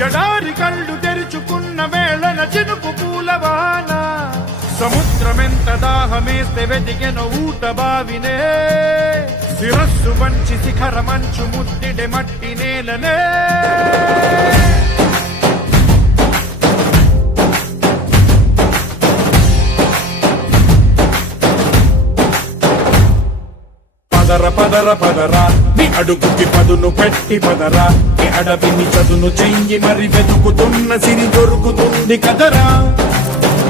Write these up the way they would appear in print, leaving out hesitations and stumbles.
ఎడారి కళ్ళు తెరుచుకున్న వేళన చినుకు పూలవాన సముద్రమెంత దాహమేస్తే వెతికెన ఊట బావినే శిరస్సు వంచి శిఖర మంచు ముద్దిడే మట్టి నేలనే పదర పదర పదరా నీ అడుగుకి పదును పెట్టి పదరా నీ అడవిని చదును చెయ్యి మరి వెతుకుతున్న సిరి దొరుకుతుంది కదరా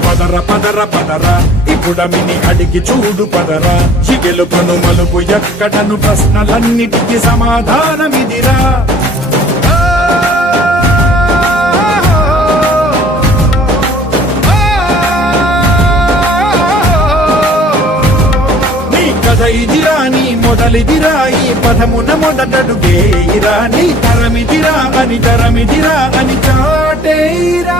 పదర పదర పదరా ఇప్పుడమిని అడిగి చూడు పదరా చిగెలుపను మలుపు ఎక్కడను ప్రశ్నలన్నిటికీ సమాధానమిదిరా ఇదిరా నీ మొదలిదిరా ఈ పదమున మొదటడుగేయిరా నీ తరమిదిరా అని చాటేరా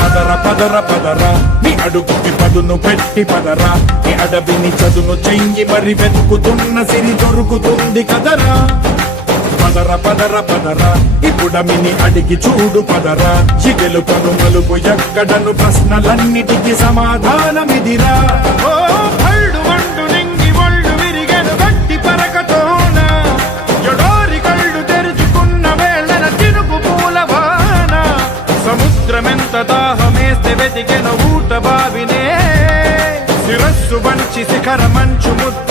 పదర పదర పదరా నీ అడుగుకి పదును పెట్టి పదరా నీ అడవిని చదును చెయ్యి మరి వెతుకుతున్న సిరి దొరుకుతుంది కదరా పదర పదర పదరా ఇప్పుడమిని అడిగి చూడు పదరా చిగెలు పను మలుపు ఎక్కడను ప్రశ్నలన్నిటికీ సమాధానమిదిరా సముద్రమెంత దాహమేస్తే వెతికెన ఊట బావినే శిరస్సు వంచి శిఖర మంచు ముద్ద